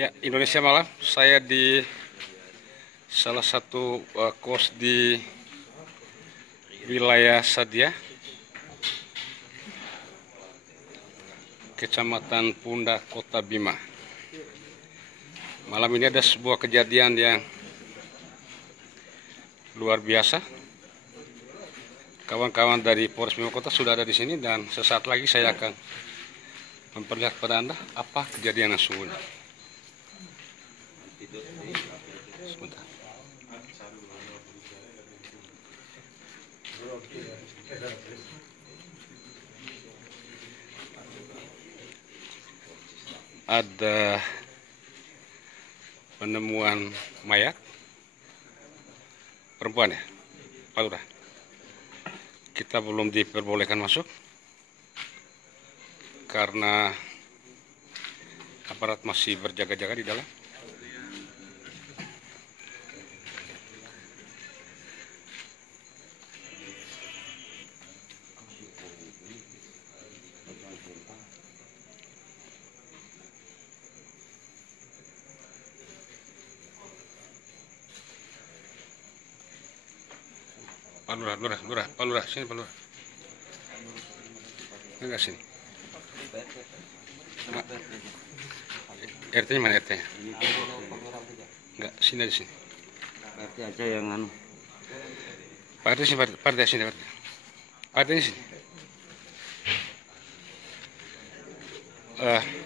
Ya, Indonesia Malam. Saya di salah satu kos di wilayah Sadia, Kecamatan Punda, Kota Bima. Malam ini ada sebuah kejadian yang luar biasa. Kawan-kawan dari Polres Bima Kota sudah ada di sini dan sesaat lagi saya akan memperlihatkan kepada Anda apa kejadian yang sesungguhnya. Sebentar. Ada penemuan mayat perempuan ya, Pak Lurah. Kita belum diperbolehkan masuk karena aparat masih berjaga-jaga di dalam. Pak Lurah, sini Pak Lurah. Enggak sini. RT-nya mana RT-nya? Enggak, sini aja sini. RT aja yang anu. Pak RT sini, Pak RT sini, Pak RT sini.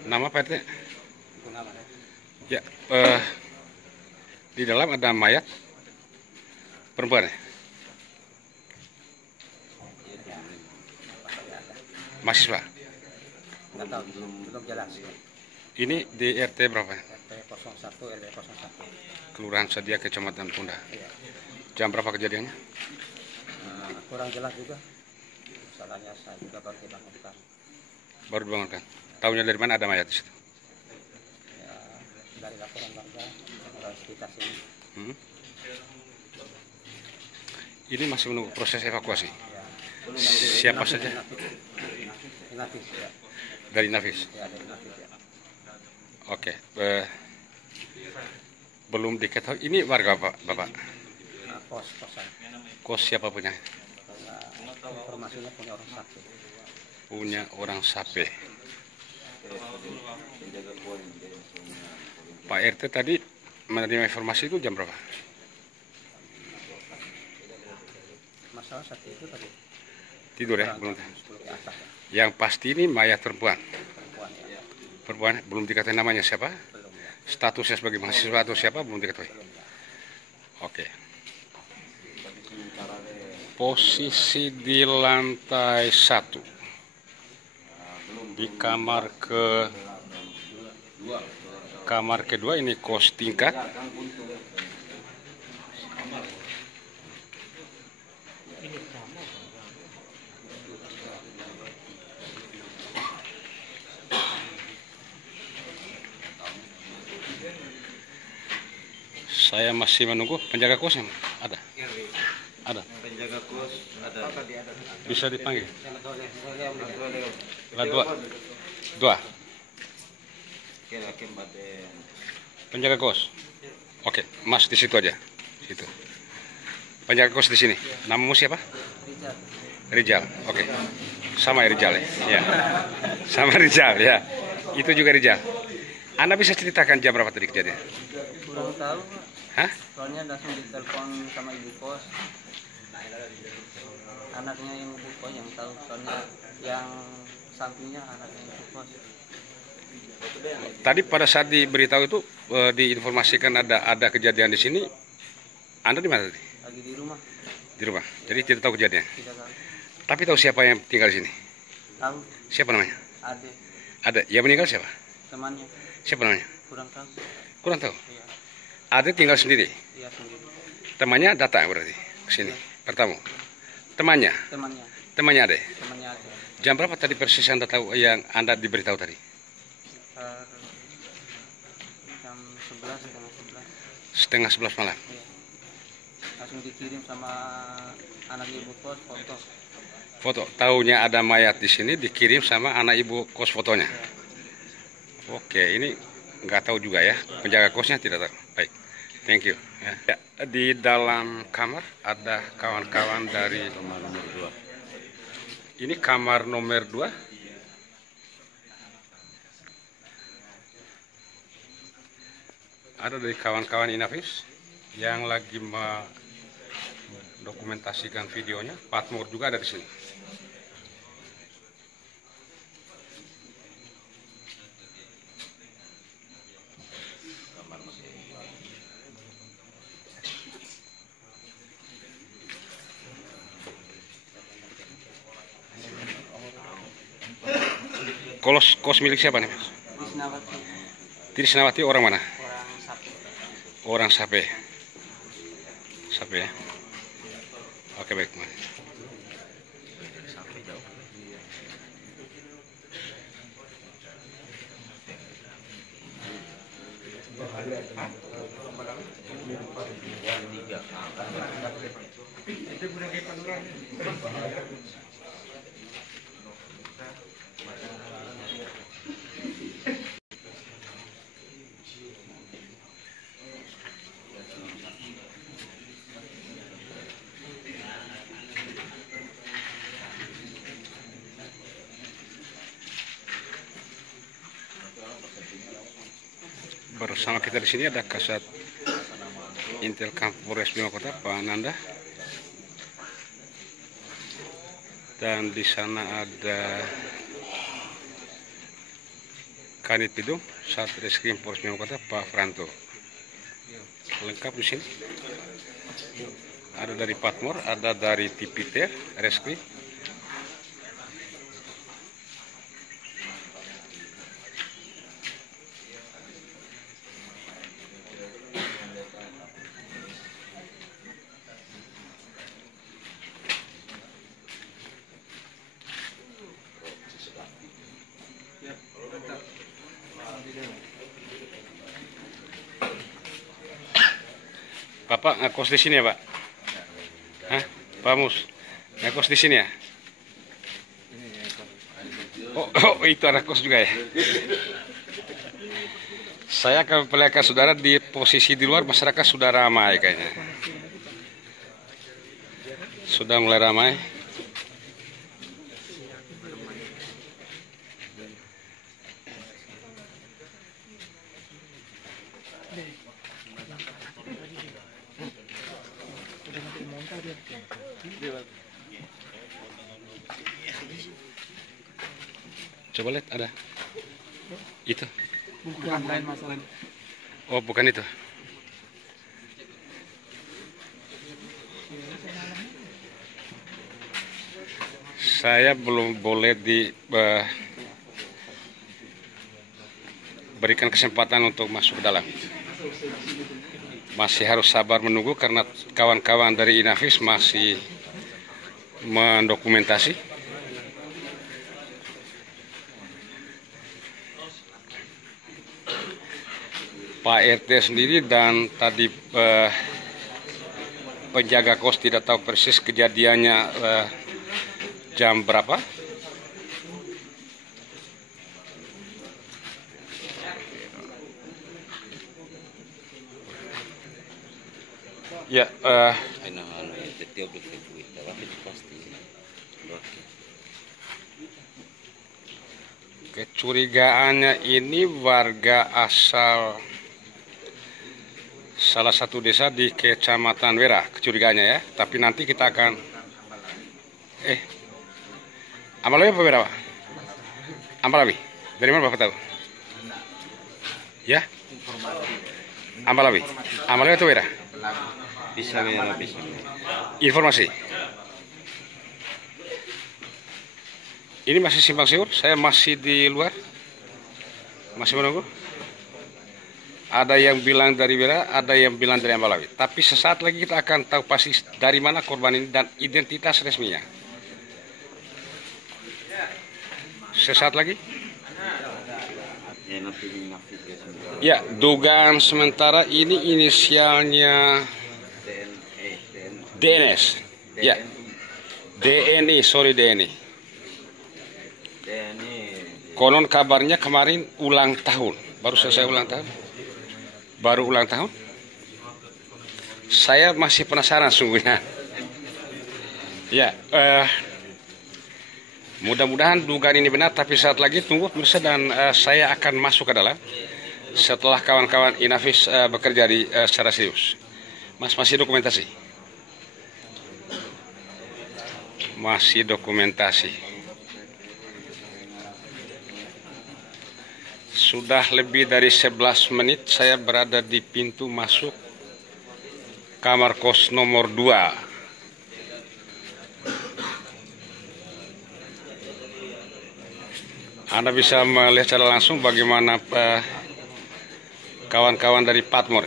Nama Pak RT? Ya, di dalam ada mayat perempuan ya? Mahasiswa? Nggak tahu, belum jelas. Ini di RT berapa? RT 01, RW 01. Kelurahan Sadia, Kecamatan Punda. Iya. Jam berapa kejadiannya? Kurang jelas juga. Salahnya saya juga baru dibangunkan. Baru dibangunkan. Tahunya dari mana ada mayat di situ? Ya, dari laporan warga orang sekitar sini. Ini masih menunggu proses evakuasi. Ya. Siapa saja? Nafis, ya. Dari Nafis. Ya, dari Nafis, ya. Oke. Belum diketahui. Ini warga Bapak? Kos-kosan. Kos siapa punya? Informasinya punya orang sakit. Punya orang Sape. Pak RT tadi menerima informasi itu jam berapa? Masalah sakit itu tadi. Tidur ya? Belum. 10 ke atas, ya. Yang pasti ini mayat perempuan. Perempuan, ya. Perempuan belum diketahui namanya siapa? Belum, ya. Statusnya sebagai mahasiswa atau siapa belum diketahui. Belum, ya. Oke. Posisi di lantai 1 di kamar kedua ini kos tingkat. Saya masih menunggu penjaga kosnya. Ada. Penjaga kos ada. Bisa dipanggil. Dua. Penjaga kos. Oke, Mas di situ aja. Situ. Penjaga kos di sini. Namamu siapa? Rizal. Oke. Sama ya Rizal ya. Ya. Sama Rizal ya. Itu juga Rizal. Anda bisa ceritakan jam berapa tadi kejadian? Kurang tahu. Hah? Soalnya langsung ditelepon sama ibu kos. Anaknya ibu kos yang tahu, soalnya yang sampingnya anaknya ibu kos. Tadi pada saat diberitahu itu diinformasikan ada kejadian di sini. Anda di mana tadi? Lagi di rumah. Di rumah. Jadi tidak tahu kejadian. Tidak tahu. Tapi tahu siapa yang tinggal di sini? Tahu. Siapa namanya? Ada Ada. Yang meninggal siapa? temannya. Siapa namanya? Kurang tahu. Kurang tahu. Iya. Ada tinggal sendiri. Iya sendiri. Temannya datang berarti ke sini. Pertama. Temannya. Temannya ada. Temannya ada. Jam berapa tadi persis Anda tahu yang Anda diberitahu tadi? Sekitar jam 11, Setengah 11 malam. Iya. Langsung dikirim sama anak ibu kos foto. Foto. Tahunya ada mayat di sini dikirim sama anak ibu kos fotonya. Oke, ini nggak tahu juga ya. Penjaga kosnya tidak tahu. Baik, thank you. Ya, di dalam kamar ada kawan-kawan dari Kamar nomor 2. ini kamar nomor 2. Ada dari kawan-kawan Inavis yang lagi mendokumentasikan videonya. Patmur juga ada di sini. Kos milik siapa nih, Mas? Krisnawati. Trisnawati orang mana? Orang Sapi. Orang Sape. Sape ya. Oke, baik, Mas. Sapi jauh. Bersama kita di sini ada Kasat Intel Polres Bima Kota, Pak Nanda. Dan di sana ada Kanit Bidung, Satreskrim Polres Bima Kota, Pak Franto. Lengkap di sini. Ada dari Patmor, ada dari Tipiter, Reskrim. Bapak ngekos di sini ya, Pak? Hah? Pak Mus, ngekos di sini ya? Oh, itu anak kos juga ya? Saya akan perlihatkan saudara di posisi di luar, masyarakat sudah ramai kayaknya. Sudah mulai ramai. Coba lihat, ada itu. Bukan lain masalah. Oh, bukan itu. Saya belum boleh berikan kesempatan untuk masuk ke dalam. Masih harus sabar menunggu karena kawan-kawan dari Inavis masih mendokumentasi. Pak RT sendiri dan tadi penjaga kos tidak tahu persis kejadiannya jam berapa. Ya, kecurigaannya ini warga asal salah satu desa di Kecamatan Wera, kecurigaannya ya. Tapi nanti kita akan Ambalawi apa Wera, Pak? Ambalawi. Dari mana Bapak tahu? Ya? Ambalawi. Ambalawi atau Wera? Bisa Wera, bisa. Informasi. Ini masih simpang siur, saya masih di luar. Masih menunggu. Ada yang bilang dari Wera, ada yang bilang dari Ambalawi. Tapi sesaat lagi kita akan tahu pasti dari mana korban ini dan identitas resminya. Sesaat lagi. Ya, dugaan sementara ini inisialnya DNS. Ya. DNI, sorry DNI. Konon kabarnya kemarin ulang tahun. Baru selesai ulang tahun. Baru ulang tahun. Saya masih penasaran sungguhnya. Ya, mudah-mudahan dugaan ini benar, tapi saat lagi tunggu pemirsa, dan saya akan masuk ke dalam setelah kawan-kawan Inavis bekerja secara serius. Mas, masih dokumentasi? Masih dokumentasi. Sudah lebih dari 11 menit saya berada di pintu masuk kamar kos nomor 2. Anda bisa melihat secara langsung bagaimana kawan-kawan dari Patmor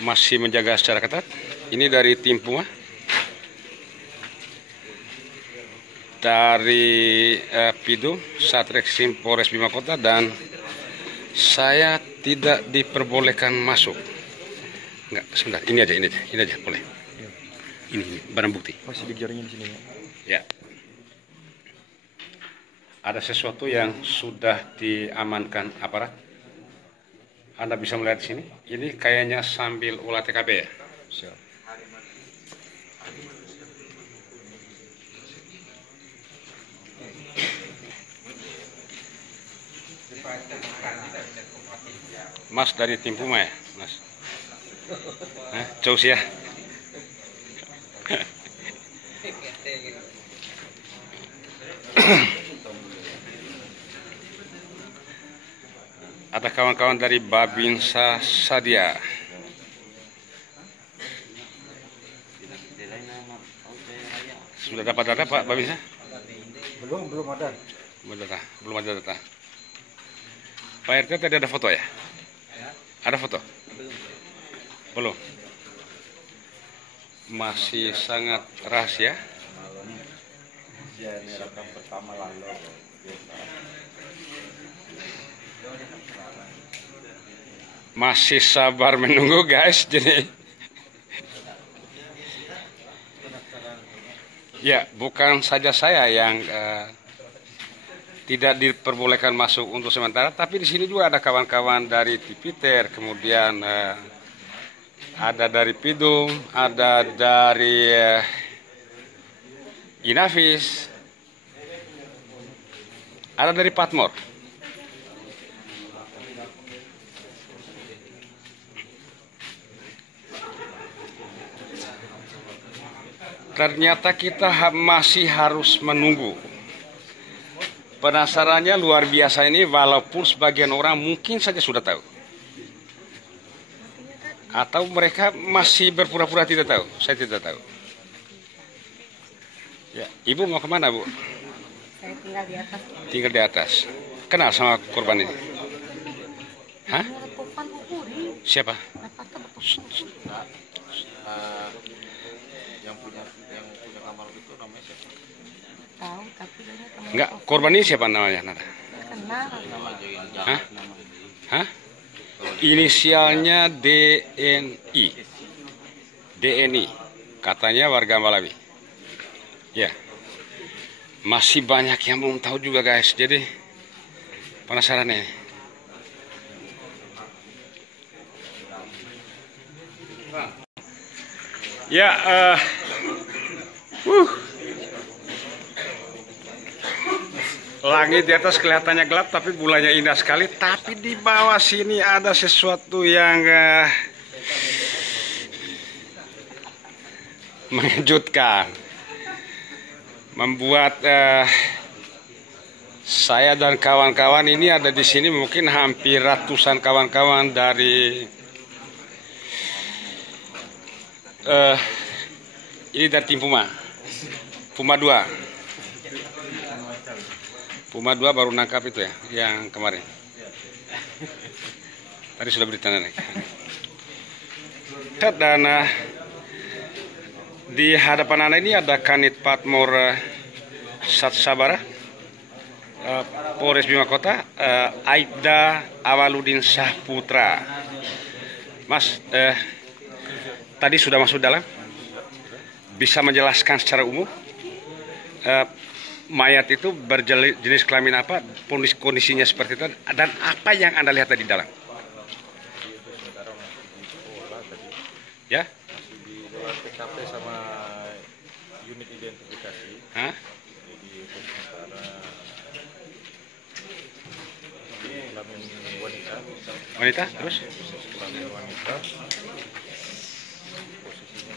masih menjaga secara ketat. Ini dari tim Puma, dari Pidum Satreskrim Polres Bima Kota, dan saya tidak diperbolehkan masuk. Enggak, sebentar, ini aja boleh. Ini barang bukti. Masih dijaringin di sini ya. Ya. Ada sesuatu yang sudah diamankan aparat. Anda bisa melihat di sini. Ini kayaknya sambil olah TKP ya. Siap. Mas dari tim Puma ya, Mas? Jauh ya. Ada kawan-kawan dari Babinsa Sadia. Sudah dapat data Pak Babinsa? Belum ada. Belum ada data. Pak RT tadi ada foto ya? Ada foto? Belum. Masih sangat rahasia. Masih sabar menunggu guys, jadi ya bukan saja saya yang tidak diperbolehkan masuk untuk sementara, tapi di sini juga ada kawan-kawan dari Tipiter, kemudian ada dari Pidum, ada dari Inavis, ada dari Patmor. Ternyata kita masih harus menunggu. Penasarannya luar biasa ini, walaupun sebagian orang mungkin saja sudah tahu. Atau mereka masih berpura-pura tidak tahu. Saya tidak tahu. Ya, Ibu mau kemana, Bu? Saya tinggal di atas. Tinggal di atas. Kenal sama korban ini? Hah? Siapa? Yang punya kamar itu namanya siapa? Tahu, tapi dia teman. Enggak, korban ini siapa namanya, Nada? Kenal. Hah? Hah? Inisialnya DNI. DNI. Katanya warga Malawi. Ya. Masih banyak yang belum tahu juga guys. Jadi penasaran ini. Ya, langit di atas kelihatannya gelap, tapi bulannya indah sekali. Tapi di bawah sini ada sesuatu yang mengejutkan, membuat saya dan kawan-kawan ini ada di sini, mungkin hampir ratusan kawan-kawan dari ini dari tim Puma 2 baru nangkap itu ya, yang kemarin. Tadi sudah berita nih. Dan di hadapan Anda ini ada Kanit Patmor Satsabara, Polres Bima Kota, Aibda Awaludin Sahputra. Mas, tadi sudah masuk dalam, bisa menjelaskan secara umum mayat itu berjenis kelamin apa, kondisinya seperti itu, dan apa yang Anda lihat tadi di dalam? Ya? Masih di luar TKP sama unit identifikasi. Hah? Jadi untuk sementara kelamin wanita. Wanita, terus? Kelamin wanita. Posisinya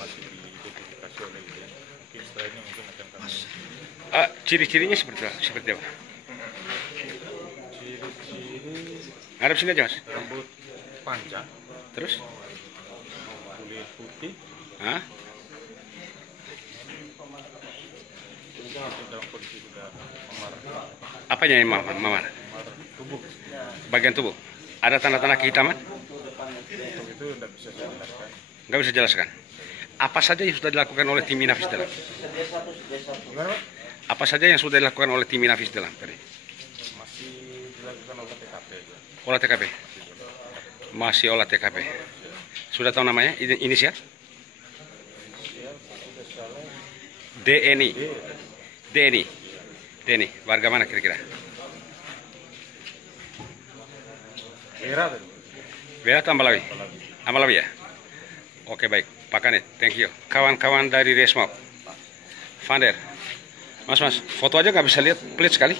masih diidentifikasi oleh identitas. Mungkin setelah ini mungkin akan kami. Ciri-cirinya seperti apa? Ciri-ciri Ngadep sini aja, Mas. rambut panjang, Terus? kulit putih, Hah? dalam kondisi sudah memar Apanya yang mamar? tubuh. Bagian tubuh. Ada tanda-tanda kehitaman? Untuk itu tidak bisa saya jelaskan. Nggak bisa jelaskan. Apa saja yang sudah dilakukan oleh tim Inafis dalam? Gimana, Pak? Apa saja yang sudah dilakukan oleh tim Inafis dalam tadi? Masih dilakukan olah TKP. Olah TKP. Masih olah TKP. Sudah tahu namanya? Inisial? DNI. DNI. DNI. Warga mana kira-kira? Era tadi. Bela atau Ambalawi? Ambalawi ya? Oke, baik. Pak Kanit, thank you. Kawan-kawan dari Resmob. Vander. Mas, foto aja nggak bisa lihat, pelit sekali.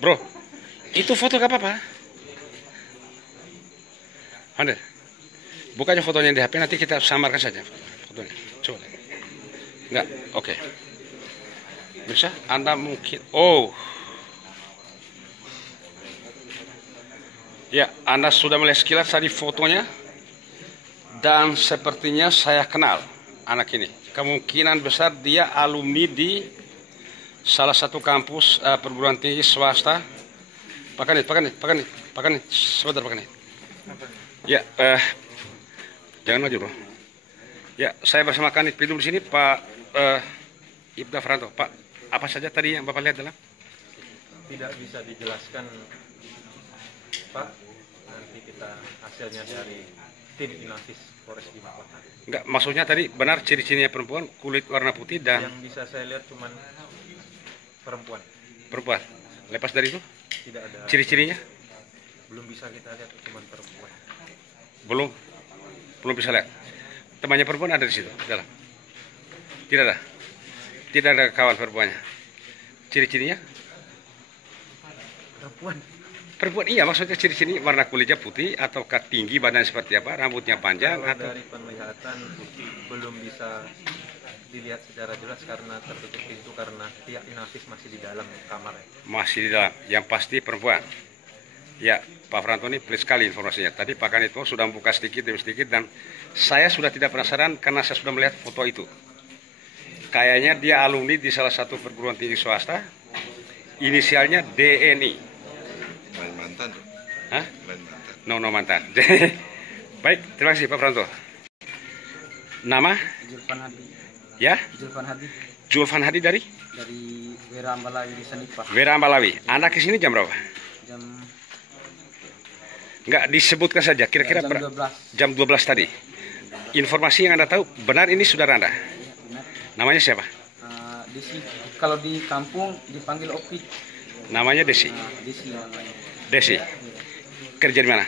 Bro, itu foto gak apa-apa. Vander, bukannya fotonya di HP, nanti kita samarkan saja fotonya. Coba lihat. Enggak, oke. Bisa, Anda mungkin... Oh. Ya, Anda sudah melihat sekilas tadi fotonya. Dan sepertinya saya kenal anak ini. Kemungkinan besar dia alumni di salah satu kampus perguruan tinggi swasta. Pak Kanit, sebentar Pak Kanit. Ya, jangan maju bro. Ya, saya bersama Kanit Pidul di sini, Pak Ibda Franto. Pak, apa saja tadi yang Bapak lihat dalam? Tidak bisa dijelaskan, Pak. Nanti kita hasilnya dari tim Inafis Polres Bima Kota. Enggak, maksudnya tadi benar ciri-cirinya perempuan, kulit warna putih dan Yang bisa saya lihat cuman perempuan. perempuan. Lepas dari itu, Tidak ada. ciri-cirinya Belum bisa kita lihat cuman perempuan. belum bisa lihat. Temannya perempuan ada di situ, dalam. Tidak ada kawan perempuannya. Ciri-cirinya perempuan, iya, maksudnya ciri-ciri warna kulitnya putih ataukah tinggi, badan seperti apa, rambutnya panjang Kalau atau dari penglihatan belum bisa dilihat secara jelas karena tertutup pintu karena pihak Inafis masih di dalam kamar. masih di dalam. Yang pasti perempuan. Ya, Pak Franto ini pelit sekali informasinya. Tadi Pak Kanito sudah membuka sedikit demi sedikit dan saya sudah tidak penasaran karena saya sudah melihat foto itu. Kayaknya dia alumni di salah satu perguruan tinggi swasta. Inisialnya DNI. Lain mantan tuh. Hah? Lain mantan. No mantan. Baik, terima kasih Pak Franto. Nama? Julfan Hadi. Ya? Julfan Hadi Julfan Hadi dari Wera Ambalawi di Sanipa. Wera Ambalawi. Anda ke sini jam berapa? Jam Enggak disebutkan saja, kira-kira jam 12. jam 12 tadi. Informasi yang Anda tahu, benar ini saudara Anda? Ya, benar. Namanya siapa? Kalau di kampung dipanggil Opi. Namanya Desi. Desi namanya. Desi. Kerja di mana?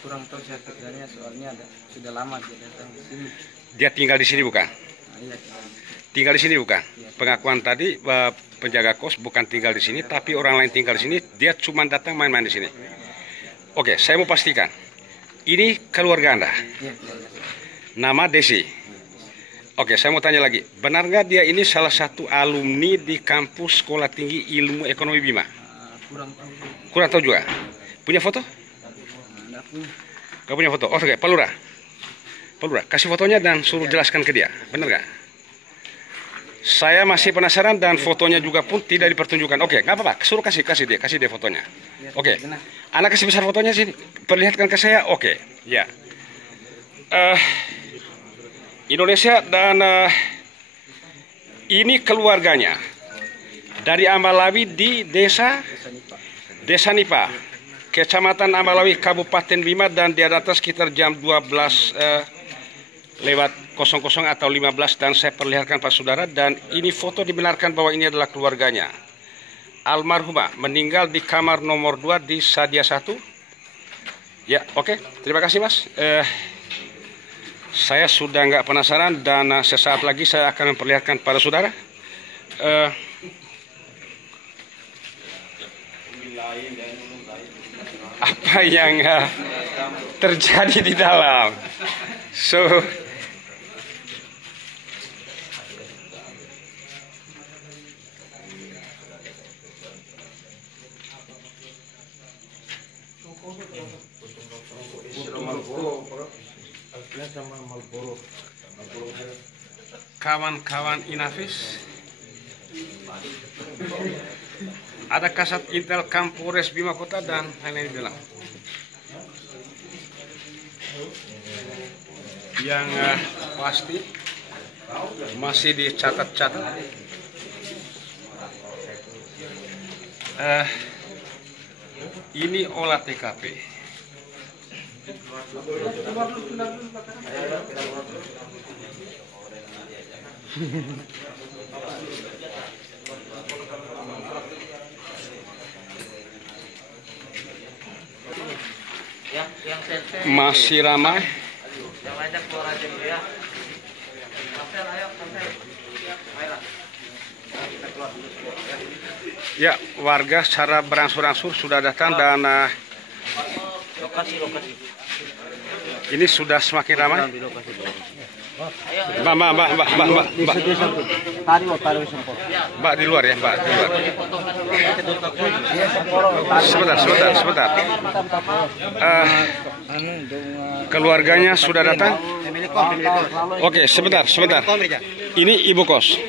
Kurang tahu saya kerjanya soalnya sudah lama dia datang di sini. Dia tinggal di sini bukan? Iya. Tinggal di sini bukan? Pengakuan tadi penjaga kos bukan tinggal di sini, tapi orang lain tinggal di sini. Dia cuma datang main-main di sini. Oke, saya mau pastikan. Ini keluarga Anda. Iya. Nama Desi. Oke, saya mau tanya lagi. Benar nggak dia ini salah satu alumni di kampus Sekolah Tinggi Ilmu Ekonomi Bima? Kurang tahu. Kurang tahu juga. Punya foto? Enggak punya. Gak punya foto? Oke, Pak Lurah. Pak Lurah, kasih fotonya dan suruh jelaskan ke dia. Benar nggak? Saya masih penasaran dan fotonya juga pun tidak dipertunjukkan. Oke, nggak apa-apa. Suruh kasih dia fotonya. Oke, anak kasih besar fotonya sini. Perlihatkan ke saya. Oke, ya. Indonesia dan ini keluarganya dari Ambalawi di Desa Nipa, Kecamatan Ambalawi, Kabupaten Bima, dan dia datang sekitar jam 12 lewat 00 atau 15 dan saya perlihatkan Pak Saudara, dan ini foto dibenarkan bahwa ini adalah keluarganya. Almarhumah meninggal di kamar nomor 2 di Sadia 1. Ya, oke. Terima kasih Mas. Saya sudah nggak penasaran dan sesaat lagi saya akan memperlihatkan pada saudara apa yang terjadi di dalam. So, kawan-kawan Inavis, ada kasat Intel Polres Bima Kota dan lain-lain bilang yang pasti masih dicatat-catat. Ini olah TKP. Masih ramai. Yang lainnya keluar aja dulu ya. Kapten, ayo kapten. Ayolah. Kita keluar dulu semua ya. Ya, warga secara berangsur-angsur sudah datang dan Lokasi. ini sudah semakin ramai. Di lokasi. Ayo. Mbak di luar ya, Mbak di luar. Sebentar. Keluarganya sudah datang. Oke, sebentar. Ini ibu kos.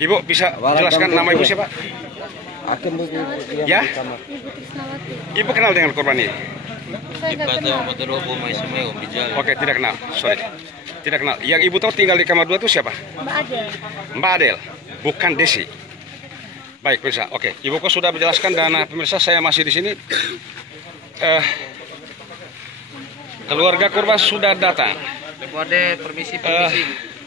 Ibu bisa jelaskan nama ibu siapa? Ya? Ibu kenal dengan korban ini? Oke, tidak kenal. Sorry. Tidak kenal. Yang ibu tahu tinggal di kamar 2 itu siapa? Mbak Adel. Bukan Desi. Baik, pemirsa. Oke, ibu kos sudah menjelaskan dan pemirsa saya masih di sini. Keluarga korban sudah datang. Ibu Ade, permisi.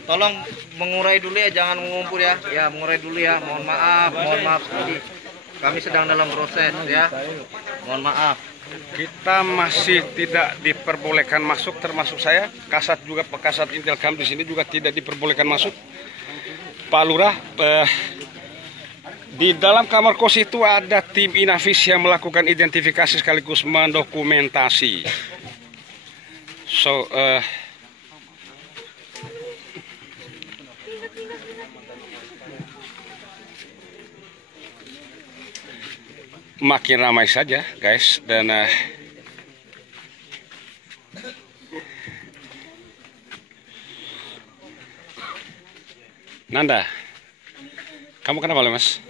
Tolong mengurai dulu ya, jangan mengumpul ya. Ya, mengurai dulu ya. Mohon maaf. Jadi, kami sedang dalam proses ya. Mohon maaf. Kita masih tidak diperbolehkan masuk, termasuk saya. Kasat juga, Kasat Intelkam di sini juga tidak diperbolehkan masuk. Pak Lurah, di dalam kamar kos itu ada tim Inavis yang melakukan identifikasi sekaligus mendokumentasi. So, makin ramai saja, guys, dan Nanda, kamu kenapa lemas?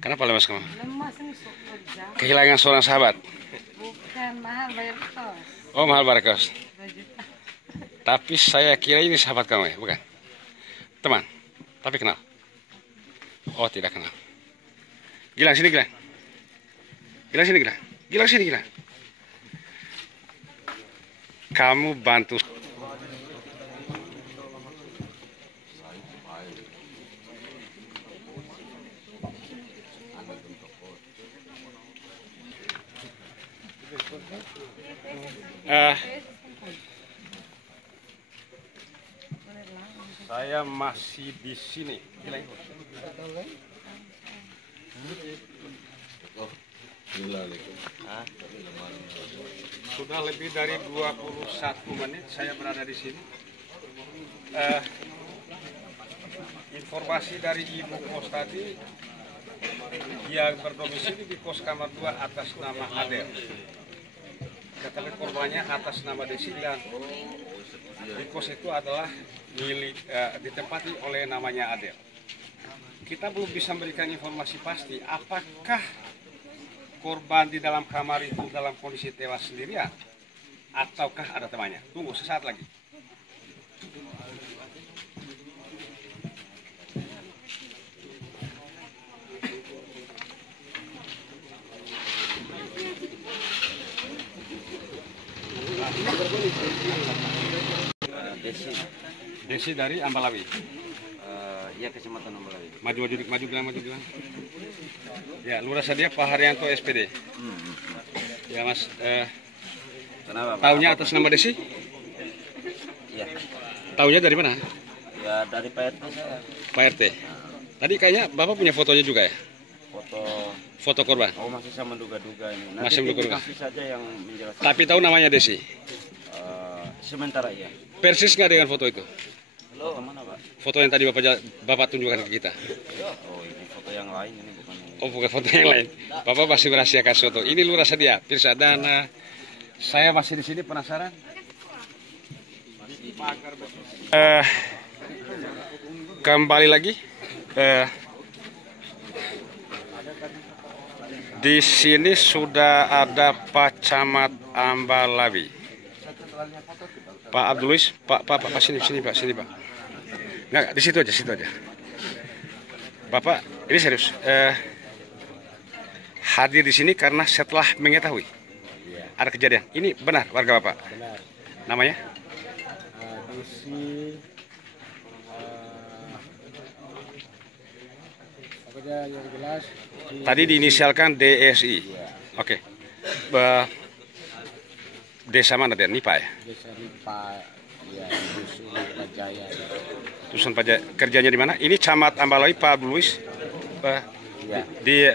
Kenapa lemas kamu? Lemas ini sok kerja. Kehilangan seorang sahabat. Bukan mahal bayar kos. Oh, mahal bayar kos. 2 juta. Tapi saya kira ini sahabat kamu ya, bukan? Teman, tapi kenal? Oh, tidak kenal. Gilang, sini Gilang. Gilang. Kamu bantu. Saya masih di sini. Sudah lebih dari 21 menit saya berada di sini. Informasi dari ibu kos tadi, yang berdomisili di kos kamar 2 atas nama Adel. Tetapi korbannya atas nama Desi, dan di kos itu adalah milik ditempati oleh namanya Adel. Kita belum bisa memberikan informasi pasti apakah korban di dalam kamar itu dalam kondisi tewas sendirian ataukah ada temannya. Tunggu sesaat lagi. Desi. Desi dari Ambalawi. Ya Kecamatan Ambalawi. Maju bilang. Ya, Lurah Sadia Pak Haryanto SPD. Ya Mas, Kenapa Pak? taunya atas nama Desi? Ya. Taunya dari mana? Ya dari Pak RT saya. Pak RT. Tadi kayaknya Bapak punya fotonya juga ya? Foto korban. Oh masih sama duga-duga ini. Nanti Masih menduga-duga. kasih saja yang menjelaskan. Tapi tahu namanya Desi? Sementara ya. Persis nggak dengan foto itu? Foto mana Pak? Foto yang tadi Bapak tunjukkan ke kita. Oh ini foto yang lain ini bukan yang ini. Oh bukan foto yang lain. Bapak masih merahasiakan foto. Ini Lurah Sadia, Pirsa. Dan saya masih di sini penasaran. Kembali lagi. Di sini sudah ada Pak Camat Ambalawi. Pak Abduluis, Pak sini Pak. Enggak, di situ aja. Bapak, ini serius. Hadir di sini karena setelah mengetahui ada kejadian. Ini benar warga Bapak? Benar. Namanya? Desi. Pokoknya yang jelas. Tadi diinisialkan DSI. Oke. Desa mana dia? Nipa ya? Desa Nipa, ya Dusun Pajaya. Dusun Pajaya. Kerjanya di mana? Ini Camat Ambalawi Pak Luis. Ya. Di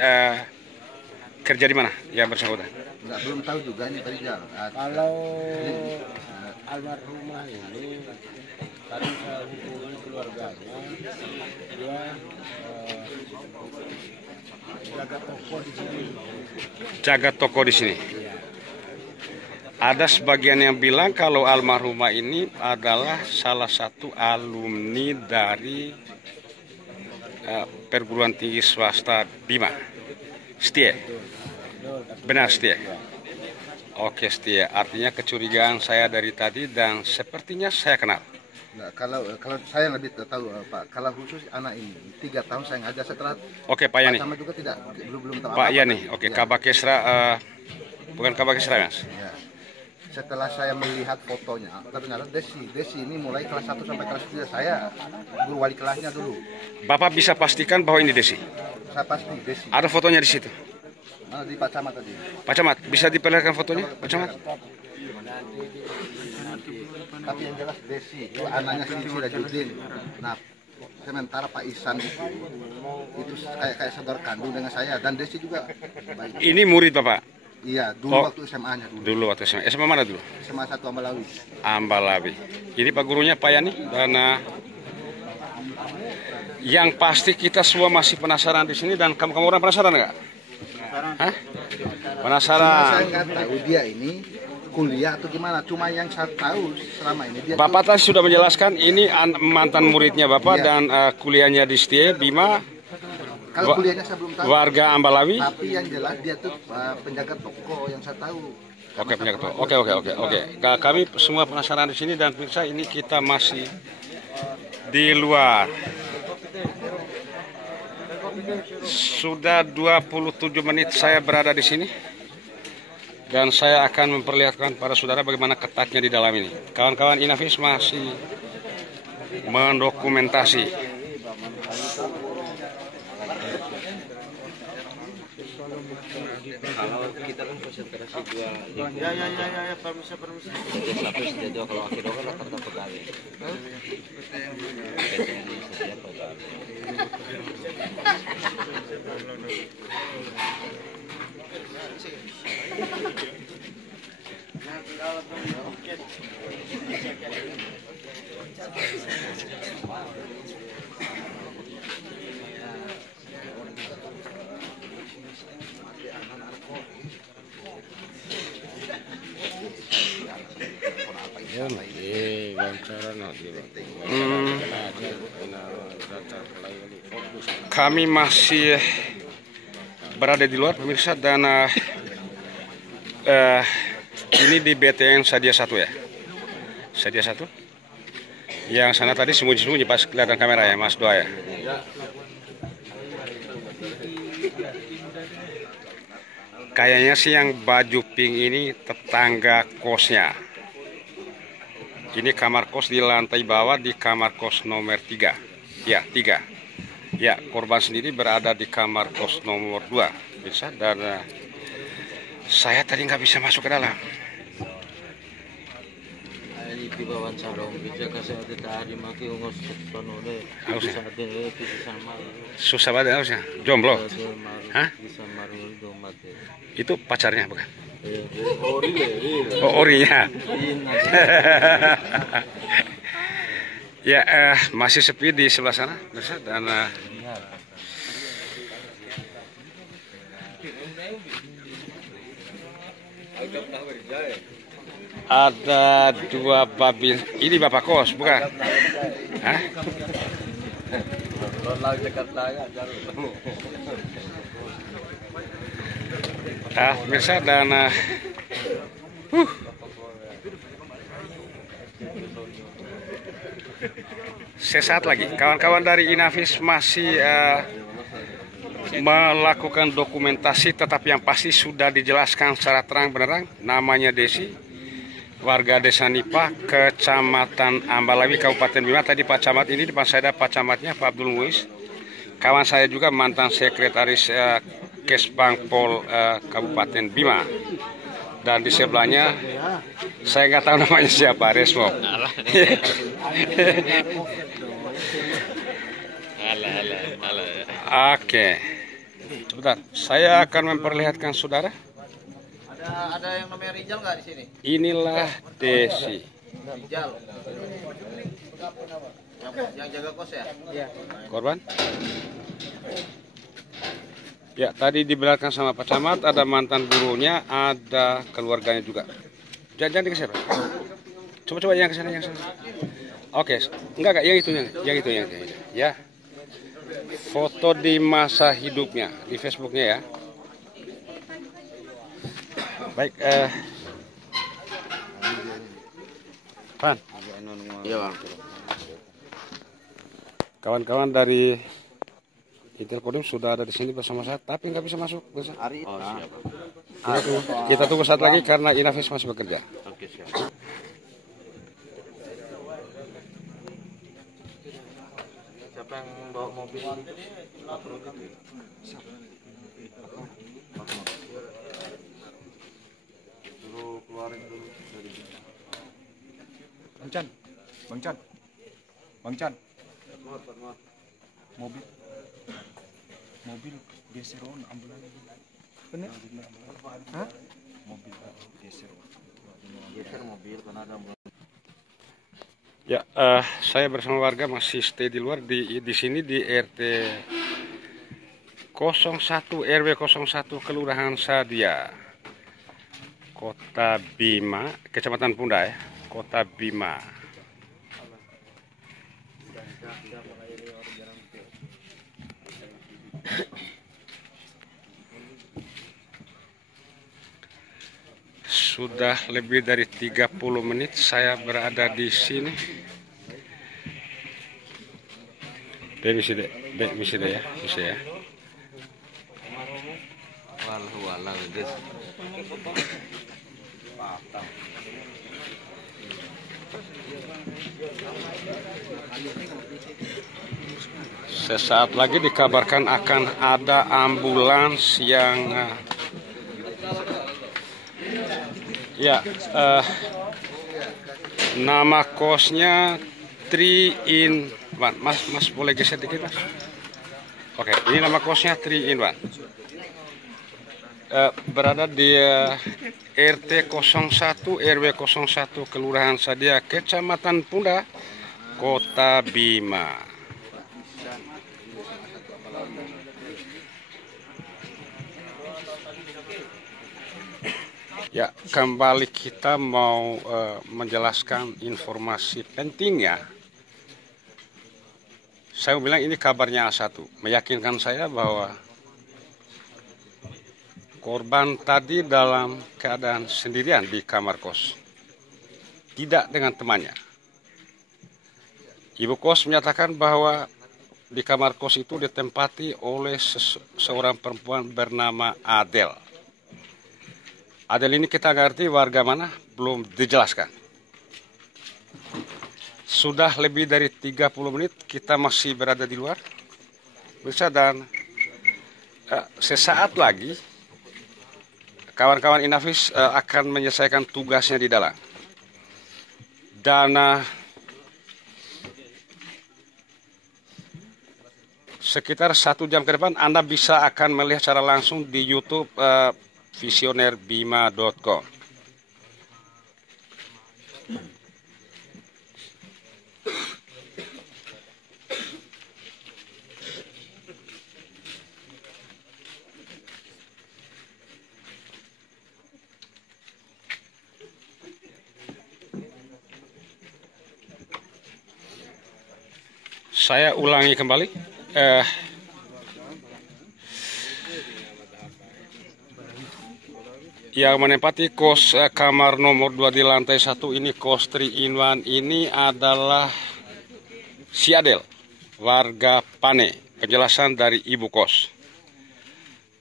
kerja di mana? Yang bersangkutan? Enggak, belum tahu juga ini tadi jalan. Kalau almarhumah ini tadi saya hubungi keluarganya, dia jaga toko di sini. Jaga toko di sini. Ada sebagian yang bilang kalau almarhumah ini adalah salah satu alumni dari perguruan tinggi swasta Bima. Setia. Benar setia. Oke setia. Artinya kecurigaan saya dari tadi dan sepertinya saya kenal. Nah, kalau saya lebih tahu Pak, kalau khusus anak ini 3 tahun saya ngajar setelah Oke Pak Yani. sama juga belum tahu Pak apa-apa. Yani. Oke Ya. Kabakesra bukan Kabakesra Mas. Ya. Setelah saya melihat fotonya, ternyata Desi ini mulai kelas 1 sampai kelas 3 saya guru wali kelasnya dulu. Bapak bisa pastikan bahwa ini Desi. Saya pasti Desi. Ada fotonya di situ. Di Pak Camat tadi. Pak Camat, bisa diperlihatkan fotonya, Pak Camat? Tapi yang jelas Desi itu anaknya si Sirajudin. Nah, sementara Pak Isan itu kayak saudara kandung dengan saya dan Desi juga baik. Ini murid Bapak? Iya, dulu Oh. waktu SMA-nya dulu. Dulu waktu SMA. SMA mana dulu? SMA 1 Ambalawi. Ambalawi. Ini Pak gurunya Pak Yani dan yang pasti kita semua masih penasaran di sini dan kamu orang penasaran nggak? Hah? Cuma Penasaran. saya nggak tahu dia ini kuliah atau gimana. Cuma yang saya tahu selama ini dia Bapak tadi sudah menjelaskan ini mantan muridnya Bapak Iya. dan kuliahnya di Setia Bima, kalau kuliahnya saya belum tahu. warga Ambalawi. Tapi yang jelas dia tuh penjaga toko yang saya tahu. Oke, penjaga toko. Oke. Kami semua penasaran di sini dan pemirsa ini kita masih di luar. Sudah 27 menit saya berada di sini dan saya akan memperlihatkan para saudara bagaimana ketatnya di dalam ini. Kawan-kawan Inavis masih mendokumentasi. Kalau kita kan konsentrasi dua. Ya, permisi. Satu sudah dua kalau akhir kan rata-rata pegawai. Setiap pegawai. Kami masih berada di luar pemirsa dan ini di BTN Sadia 1 ya. Sadia 1. Yang sana tadi sembunyi-sembunyi pas kelihatan kamera ya Mas Doa ya. Kayaknya sih yang baju pink ini tetangga kosnya. Ini kamar kos di lantai bawah di kamar kos nomor 3. Ya, 3. Ya, korban sendiri berada di kamar kos nomor 2. Bisa, dan saya tadi nggak bisa masuk ke dalam. Di bawah sarong bisa kasih ada tadi maki ungos sono deh. Bisa ada bisa sama. Susah banget harusnya. Jomblo. Hah? Bisa marul domat. Itu pacarnya bukan? Ori Oh, orinya. Ya, masih sepi di sebelah sana, bisa, dan ada 2 babi. Ini bapak kos, bukan? Hah? Pemirsa, dan sesaat lagi kawan-kawan dari Inavis masih melakukan dokumentasi, tetapi yang pasti sudah dijelaskan secara terang benderang. Namanya Desi, warga Desa Nipa, Kecamatan Ambalawi, Kabupaten Bima. Tadi Pak Camat ini, depan saya ada Pak Camatnya, Pak Abdul Muiz. Kawan saya juga mantan sekretaris Kesbang Pol Kabupaten Bima. Dan di sebelahnya, saya nggak tahu namanya siapa, Resmo. Oke, sebentar, saya akan memperlihatkan saudara. Ada yang namanya Rijal nggak di sini? Inilah Desi. Rijal. Yang jaga kos ya? Iya. Korban? Ya, tadi dibenarkan sama Pak Camat, ada mantan gurunya, ada keluarganya juga. Jangan dikeser. Coba yang ke sana, yang sana. Oke, enggak, yang itu. Ya. Foto di masa hidupnya di Facebooknya ya. Baik, Pan. Iya, Bang. Kawan-kawan dari Intel Kodim sudah ada di sini bersama saya, tapi nggak bisa masuk. Bisa. Oh, siap. Kita tunggu saat lagi karena Inavis masih bekerja. Oke, siap. Siapa yang bawa mobil? Suruh keluarin dulu dari Bang Chan. Mobil geseron ambulan. Bener? Hah? Mobil geser mobil karena ada Ya, saya bersama warga masih stay di luar di sini di RT 01 RW 01 Kelurahan Sadia, Kota Bima, Kecamatan Punda ya, Kota Bima. Sudah lebih dari 30 menit saya berada di sini. Bisa ya. walau guys. Sesaat lagi dikabarkan akan ada ambulans yang nama kosnya 3 in 1. Mas boleh geser dikit Mas? Oke, ini nama kosnya 3 in 1. Berada di RT 01 RW 01 Kelurahan Sadia, Kecamatan Punda, Kota Bima. Ya, kembali kita mau menjelaskan informasi pentingnya. Saya bilang ini kabarnya A1, meyakinkan saya bahwa korban tadi dalam keadaan sendirian di kamar kos, tidak dengan temannya. Ibu kos menyatakan bahwa di kamar kos itu ditempati oleh seorang perempuan bernama Adel. Adel ini kita ngerti warga mana, belum dijelaskan. Sudah lebih dari 30 menit kita masih berada di luar. Bisa, dan sesaat lagi kawan-kawan Inavis akan menyelesaikan tugasnya di dalam. Dan sekitar 1 jam ke depan Anda bisa akan melihat secara langsung di YouTube visionerbima.com. Saya ulangi kembali. Yang menempati kos kamar nomor 2 di lantai 1 ini, kos 3 in 1 ini adalah si Adel, warga Pane. Penjelasan dari ibu kos.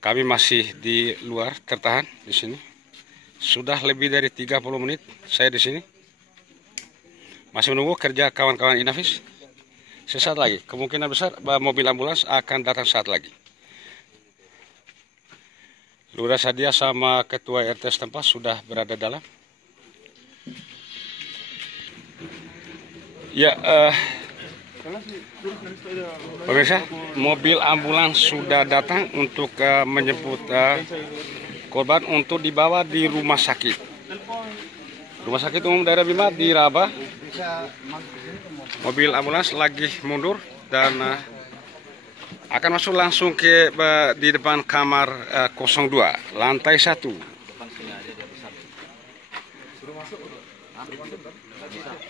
Kami masih di luar tertahan di sini. Sudah lebih dari 30 menit saya di sini. Masih menunggu kerja kawan-kawan Inavis. Sesaat lagi, kemungkinan besar mobil ambulans akan datang saat lagi. Lurah Sadia sama ketua RT setempat sudah berada dalam. Ya, pemirsa, mobil ambulans sudah datang untuk menjemput korban untuk dibawa di rumah sakit. Rumah sakit umum daerah Bima di Raba. Mobil ambulans lagi mundur dan akan masuk langsung ke di depan kamar 02 lantai 1.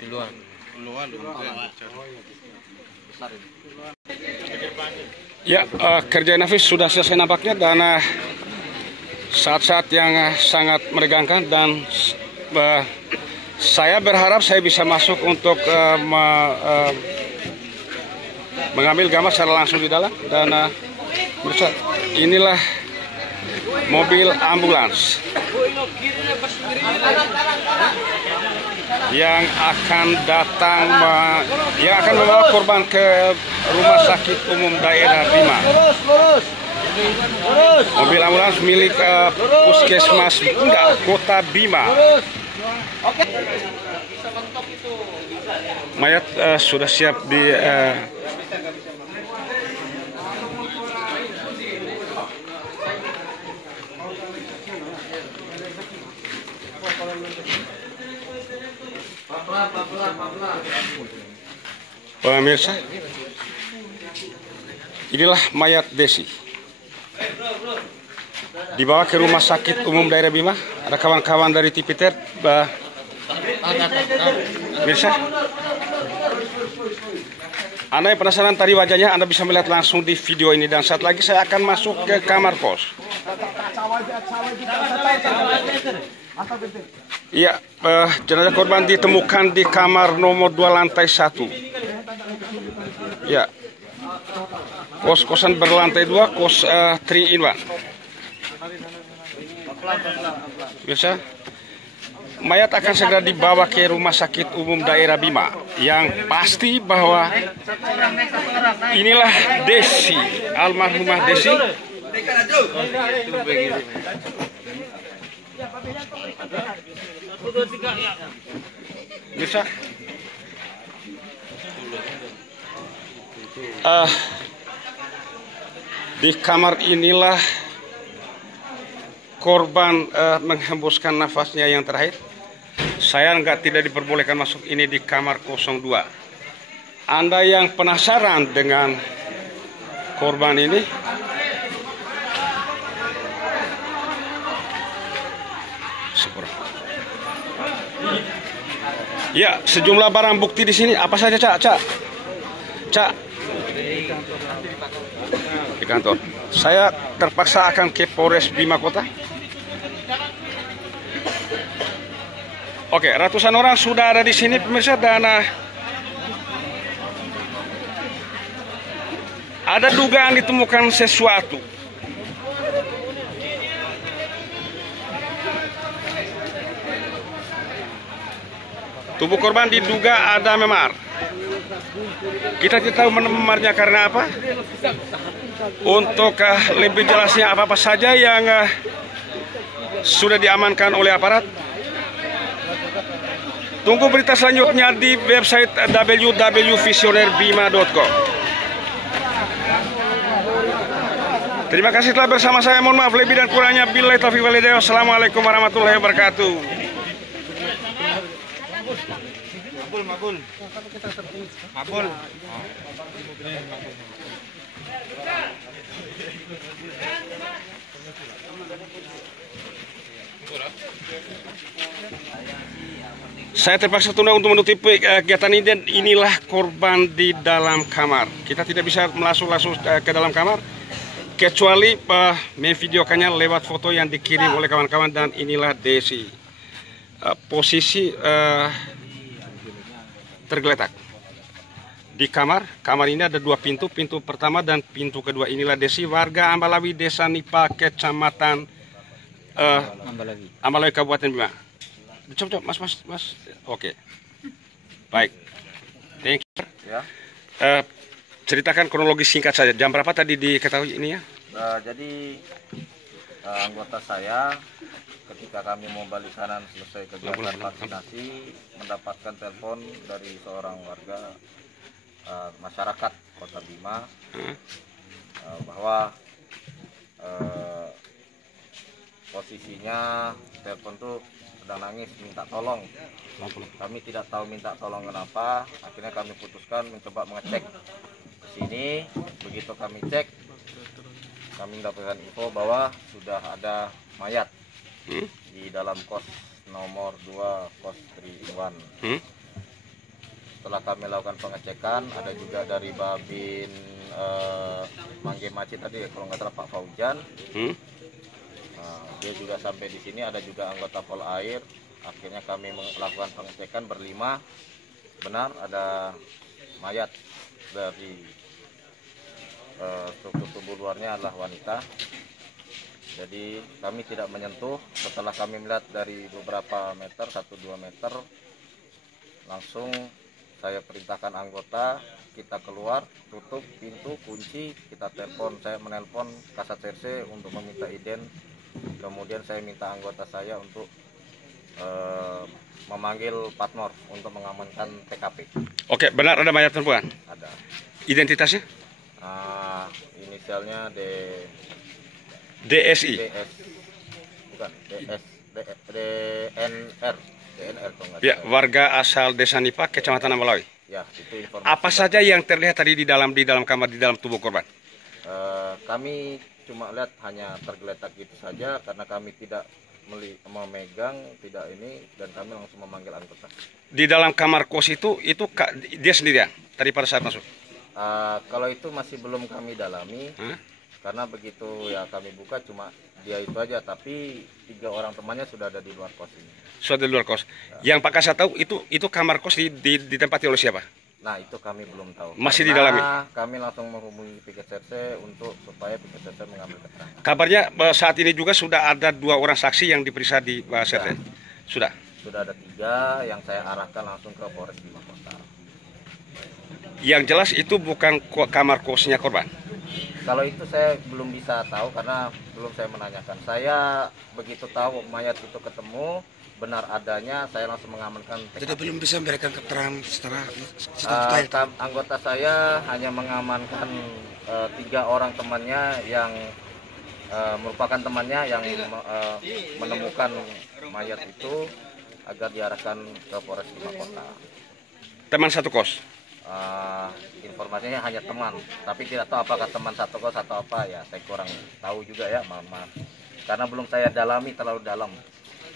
Di luar. Ya, kerja Inavis sudah selesai nampaknya, dan saat-saat yang sangat menegangkan, dan saya berharap saya bisa masuk untuk mengambil gambar secara langsung di dalam. Dan inilah mobil ambulans yang akan datang, yang akan membawa korban ke rumah sakit umum daerah Bima. Mobil ambulans milik Puskesmas Bunda Kota Bima. Mayat sudah siap di pemirsa. Inilah mayat Desi. Dibawa ke rumah sakit umum daerah Bima. Ada kawan-kawan dari Tipiter. Pemirsa, Anda yang penasaran tadi wajahnya, Anda bisa melihat langsung di video ini. Dan saat lagi saya akan masuk ke kamar kos. Iya, jenazah korban ditemukan di kamar nomor 2 lantai 1. Ya, kos-kosan berlantai 2, kos 3 in 1. Biasa, mayat akan segera dibawa ke rumah sakit umum daerah Bima. Yang pasti bahwa inilah Desi, almarhumah Desi. Bisa. Di kamar inilah korban menghembuskan nafasnya yang terakhir. Saya tidak diperbolehkan masuk ini di kamar 02. Anda yang penasaran dengan korban ini, ya, sejumlah barang bukti di sini. Apa saja, Cak? Di kantor. Saya terpaksa akan ke Polres Bima Kota. Oke, ratusan orang sudah ada di sini, pemirsa, dan ada dugaan ditemukan sesuatu. Tubuh korban diduga ada memar. Kita tidak tahu menemarnya karena apa. Untuk lebih jelasnya apa-apa saja yang sudah diamankan oleh aparat, tunggu berita selanjutnya di website www.visionerbima.com. Terima kasih telah bersama saya. Mohon maaf lebih dan kurangnya. Billahi taufiq wal hidayah. Assalamualaikum warahmatullahi wabarakatuh. Mabul. Saya terpaksa tunda untuk menutupi kegiatan ini, dan inilah korban di dalam kamar. Kita tidak bisa langsung ke dalam kamar kecuali memvideokannya lewat foto yang dikirim oleh kawan-kawan. Dan inilah Desi, posisi tergeletak di kamar. Kamar ini ada dua pintu, pintu pertama dan pintu kedua. Inilah Desi, warga Ambalawi, Desa Nipa, Kecamatan Ambalawi, Kabupaten Bima. Coba, mas. Oke. Baik. Thank you. Ya. Ceritakan kronologi singkat saja. Jam berapa tadi diketahui ini ya? Jadi anggota saya ketika kami mau balik kanan selesai kegiatan vaksinasi mendapatkan telepon dari seorang warga masyarakat Kota Bima bahwa posisinya telepon tuh sedang nangis minta tolong. Kami tidak tahu minta tolong kenapa. Akhirnya kami putuskan mencoba mengecek ke sini. Begitu kami cek, kami mendapatkan info bahwa sudah ada mayat di dalam kos nomor 2 kos 3-in-1. Setelah kami lakukan pengecekan, ada juga dari Babin Mangge Macit tadi, kalau nggak salah Pak Faujan. Dia juga sampai di sini, ada juga anggota Polair. Akhirnya kami melakukan pengecekan berlima. Benar ada mayat dari struktur tubuh luarnya adalah wanita. Jadi kami tidak menyentuh. Setelah kami melihat dari beberapa meter, 1-2 meter, langsung saya perintahkan anggota, kita keluar, tutup pintu, kunci, kita telepon. Saya menelpon Kasat RC untuk meminta iden. Kemudian saya minta anggota saya untuk memanggil Patmor untuk mengamankan TKP. Oke, benar ada mayat perempuan? Ada. Identitasnya? Inisialnya DSI? Bukan, DNR kalau nggak Ya, salah. warga asal Desa Nipa, Kecamatan Ambalawi. Ya, itu informasi. Apa saja yang terlihat tadi di dalam kamar, di dalam tubuh korban? Kami cuma lihat hanya tergeletak gitu saja karena kami tidak memegang, tidak ini, dan kami langsung memanggil anggota. Di dalam kamar kos itu dia sendirian tadi pada saat masuk? Kalau itu masih belum kami dalami, karena begitu ya kami buka cuma dia itu aja, tapi 3 orang temannya sudah ada di luar kos ini. Sudah di luar kos. Ya. Yang Pak Kasat tahu itu kamar kos ditempati oleh siapa? Nah, itu kami belum tahu. Masih karena didalami? Kami langsung menghubungi Piket RC supaya Piket RC mengambil keterangan. Kabarnya saat ini juga sudah ada 2 orang saksi yang diperiksa di RC. Sudah? Sudah ada 3 yang saya arahkan langsung ke Polres Bima Kota. Yang jelas itu bukan kamar kosnya korban? Kalau itu saya belum bisa tahu karena belum saya menanyakan. Saya begitu tahu mayat itu ketemu, benar adanya, saya langsung mengamankan TKP. Jadi belum bisa memberikan keterangan secara anggota saya hanya mengamankan 3 orang temannya yang merupakan temannya yang menemukan mayat itu agar diarahkan ke Polres Bima Kota. Teman satu kos? Informasinya hanya teman, tapi tidak tahu apakah teman satu kos atau apa ya, saya kurang tahu juga ya, maaf. Karena belum saya dalami terlalu dalam.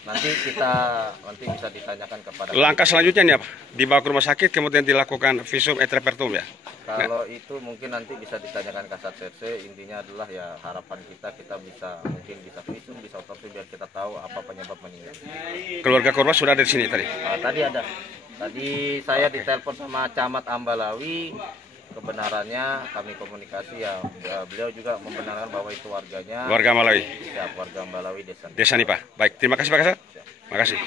Nanti bisa ditanyakan kepada. Langkah selanjutnya nih apa? Dibawa ke rumah sakit kemudian dilakukan visum et repertum ya? Kalau itu mungkin nanti bisa ditanyakan Kasat RC. Intinya adalah ya harapan kita bisa visum, bisa otopsi biar kita tahu apa penyebab meninggal. Keluarga korban sudah ada di sini tadi? Tadi ada. Tadi saya ditelepon sama Camat Ambalawi. Kebenarannya kami komunikasi ya, beliau juga membenarkan bahwa itu warganya. Warga Ambalawi? Ya, warga Ambalawi Desa Nipa. Baik, terima kasih Pak Kasat. Terima kasih.